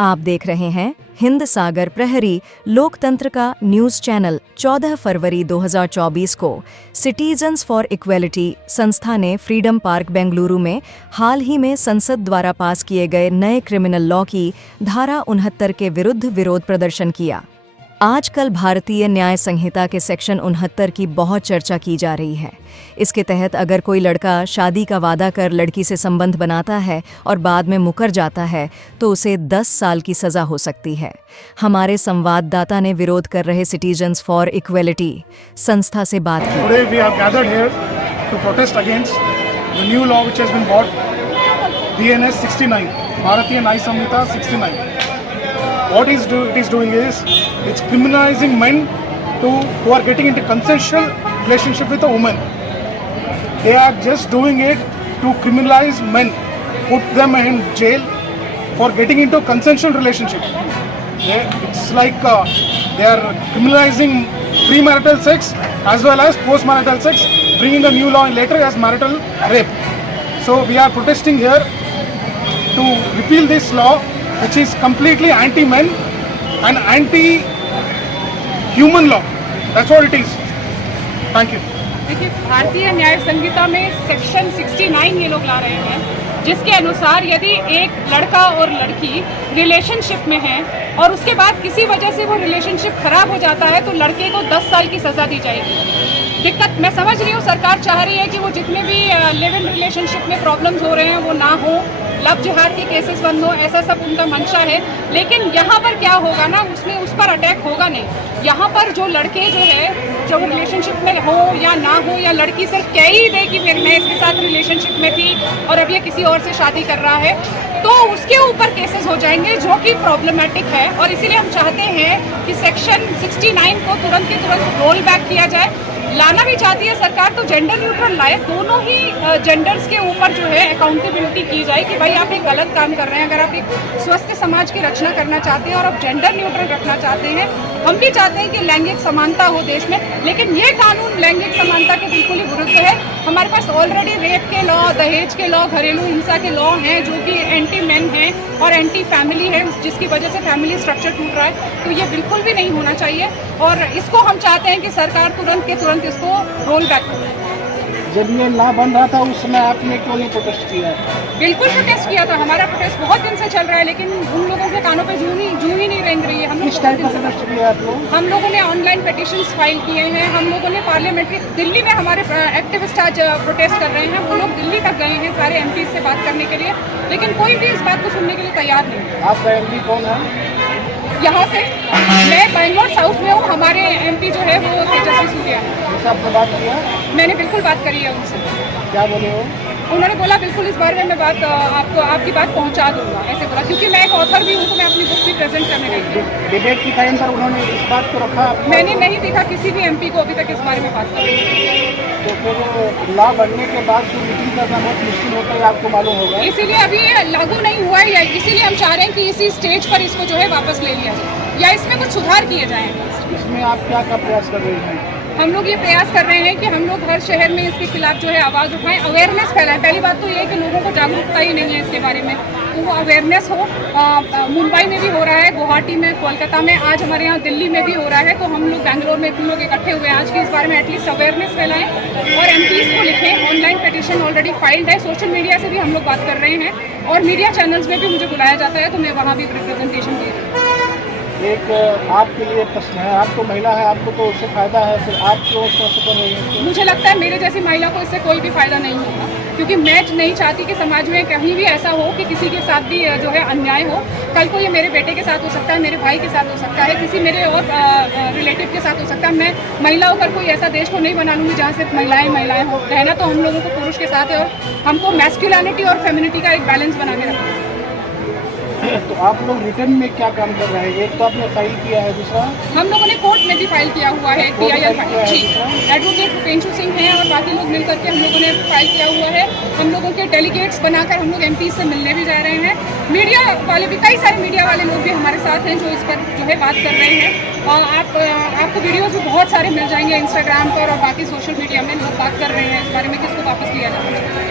आप देख रहे हैं हिंद सागर प्रहरी लोकतंत्र का न्यूज चैनल। 14 फरवरी 2024 को सिटीजन्स फॉर इक्वेलिटी संस्था ने फ्रीडम पार्क बेंगलुरु में हाल ही में संसद द्वारा पास किए गए नए क्रिमिनल लॉ की धारा 69 के विरुद्ध विरोध प्रदर्शन किया। आजकल भारतीय न्याय संहिता के सेक्शन 69 की बहुत चर्चा की जा रही है। इसके तहत अगर कोई लड़का शादी का वादा कर लड़की से संबंध बनाता है और बाद में मुकर जाता है तो उसे 10 साल की सजा हो सकती है। हमारे संवाददाता ने विरोध कर रहे सिटीजन्स फॉर इक्वेलिटी संस्था से बात की। Today we have gathered here to protest against the new law which has been brought, BNS 69, भारतीय न्याय संहिता 69. What it is doing is it's criminalizing men who are getting into consensual relationship with a woman. They are just doing it to criminalize men, put them in jail for getting into consensual relationship. It's like they are criminalizing premarital sex as well as postmarital sex, bringing a new law in later as marital rape. So we are protesting here to repeal this law, which is completely anti-men and anti-human law. That's what it is. Thank you. देखिए, भारतीय न्याय संहिता में section 69 ये लोग ला रहे हैं, जिसके अनुसार यदि एक लड़का और लड़की रिलेशनशिप में है और उसके बाद किसी वजह से वो रिलेशनशिप खराब हो जाता है तो लड़के को 10 साल की सज़ा दी जाएगी। दिक्कत मैं समझ रही हूँ, सरकार चाह रही है कि वो जितने भी लिव इन रिलेशनशिप में प्रॉब्लम्स हो रहे हैं वो ना हो, लव जिहाद के केसेस बंद हो, ऐसा सब उनका मंशा है। लेकिन यहाँ पर क्या होगा ना, उसमें उस पर अटैक होगा नहीं। यहाँ पर जो लड़के जो है जो रिलेशनशिप में हो या ना हो, या लड़की सिर्फ कह ही दे कि मैं इसके साथ रिलेशनशिप में थी और अब ये किसी और से शादी कर रहा है, तो उसके ऊपर केसेस हो जाएंगे जो कि प्रॉब्लमेटिक है। और इसीलिए हम चाहते हैं कि सेक्शन 69 को तुरंत के तुरंत रोल बैक किया जाए। लाना भी चाहती है सरकार तो जेंडर न्यूट्रल लाए, दोनों ही जेंडर्स के ऊपर जो है अकाउंटेबिलिटी की जाए कि भाई आप एक गलत काम कर रहे हैं। अगर आप एक स्वस्थ समाज की रचना करना चाहते हैं और आप जेंडर न्यूट्रल रखना चाहते हैं, हम भी चाहते हैं कि लैंगिक समानता हो देश में, लेकिन ये कानून लैंगिक समानता के बिल्कुल ही विरुद्ध है। हमारे पास ऑलरेडी रेप के लॉ, दहेज के लॉ, घरेलू हिंसा के लॉ हैं जो कि एंटी मैन हैं और एंटी फैमिली है, जिसकी वजह से फैमिली स्ट्रक्चर टूट रहा है। तो ये बिल्कुल भी नहीं होना चाहिए और इसको हम चाहते हैं कि सरकार तुरंत के तुरंत इसको रोल बैक करे। जब ये लॉ बन रहा था उस समय आपने क्यों नहीं प्रोटेस्ट किया? बिल्कुल प्रोटेस्ट किया था, हमारा प्रोटेस्ट बहुत दिन से चल रहा है, लेकिन उन लोगों के कानों पे जूं ही नहीं रेंग रही है। हम लोगों ने ऑनलाइन पिटिशंस फाइल किए हैं, हम लोगों ने पार्लियामेंट्री दिल्ली में हमारे एक्टिविस्ट आज प्रोटेस्ट कर रहे हैं, वो लोग दिल्ली तक गए हैं सारे एमपी से बात करने के लिए, लेकिन कोई भी इस बात को सुनने के लिए तैयार नहीं। आपका एमपी कौन है? यहाँ से मैं बैंगलोर साउथ में हूँ, हमारे एमपी जो है वो तेजस्वी सूर्या है। आपने बात किया? मैंने बिल्कुल बात करी है उनसे। क्या बोले हो? उन्होंने बोला बिल्कुल इस बारे में मैं बात आपकी बात पहुंचा दूंगा, ऐसे बोला, क्योंकि मैं एक ऑथर भी हूँ तो मैं अपनी बुक भी प्रेजेंट करने गई थी। डिबेट की टाइम पर उन्होंने इस बात को रखा? मैंने नहीं देखा किसी भी एमपी को अभी तक इस बारे में बात करते। तो फिर लॉ बनने के बाद जो मीटिंग करना बहुत मुश्किल होता है, आपको मालूम होगा। इसीलिए अभी ये लागू नहीं हुआ है, इसीलिए हम चाह रहे हैं कि इसी स्टेज पर इसको जो है वापस ले लिया जाए या इसमें कुछ सुधार किए जाएँ। इसमें आप क्या प्रयास कर रहे हैं? हम लोग ये प्रयास कर रहे हैं कि हम लोग हर शहर में इसके खिलाफ जो है आवाज़ उठाएं, अवेयरनेस फैलाएं। पहली बात तो ये है कि लोगों को जागरूकता ही नहीं है इसके बारे में, तो वो अवेयरनेस हो। मुंबई में भी हो रहा है, गुवाहाटी में, कोलकाता में, आज हमारे यहाँ दिल्ली में भी हो रहा है, तो हम लोग बैंगलोर में इतने लोग इकट्ठे हुए हैं आज के इस बारे में एटलीस्ट अवेयरनेस फैलाएं और एमपीज़ को लिखें। ऑनलाइन पिटिशन ऑलरेडी फाइल्ड है, सोशल मीडिया से भी हम लोग बात कर रहे हैं और मीडिया चैनल्स में भी मुझे बुलाया जाता है, तो मैं वहाँ भी रिप्रेजेंटेशन दे रही हूँ। एक आपके लिए प्रश्न है, आप तो महिला है, आपको तो उससे फायदा है, फिर आप क्यों उसका कर रही हैं? मुझे लगता है मेरे जैसी महिला को इससे कोई भी फायदा नहीं होगा, क्योंकि मैं नहीं चाहती कि समाज में कहीं भी ऐसा हो कि किसी के साथ भी जो है अन्याय हो। कल को ये मेरे बेटे के साथ हो सकता है, मेरे भाई के साथ हो सकता है, किसी मेरे और रिलेटिव के साथ हो सकता है। मैं महिला होकर कोई ऐसा देश को नहीं बना लूँगी जहाँ सिर्फ महिलाएं हो। रहना तो हम लोगों को पुरुष के साथ है और हमको मैस्कुलिनिटी और फेमिनिटी का एक बैलेंस बना के रखना है। तो आप लोग रिटर्न में क्या काम कर रहे हैं? एक तो आपने फाइल किया है, दूसरा हम लोगों ने कोर्ट में भी फाइल किया हुआ है, PIL फाइल जी, एडवोकेट भूपेंद्र सिंह हैं और बाकी लोग मिल करके हम लोगों ने फाइल किया हुआ है। हम लोगों के डेलीगेट्स बनाकर हम लोग एमपी से मिलने भी जा रहे हैं। मीडिया वाले भी, कई सारे मीडिया वाले लोग भी हमारे साथ हैं जो इस पर जो है बात कर रहे हैं। और आपको वीडियोज़ भी बहुत सारे मिल जाएंगे इंस्टाग्राम पर और बाकी सोशल मीडिया में लोग बात कर रहे हैं इस बारे में कि इसको वापस लिया जाए।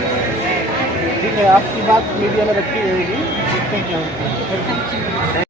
ठीक है, आपकी बात मीडिया में रखी जाएगी, देखते हैं क्या होता है।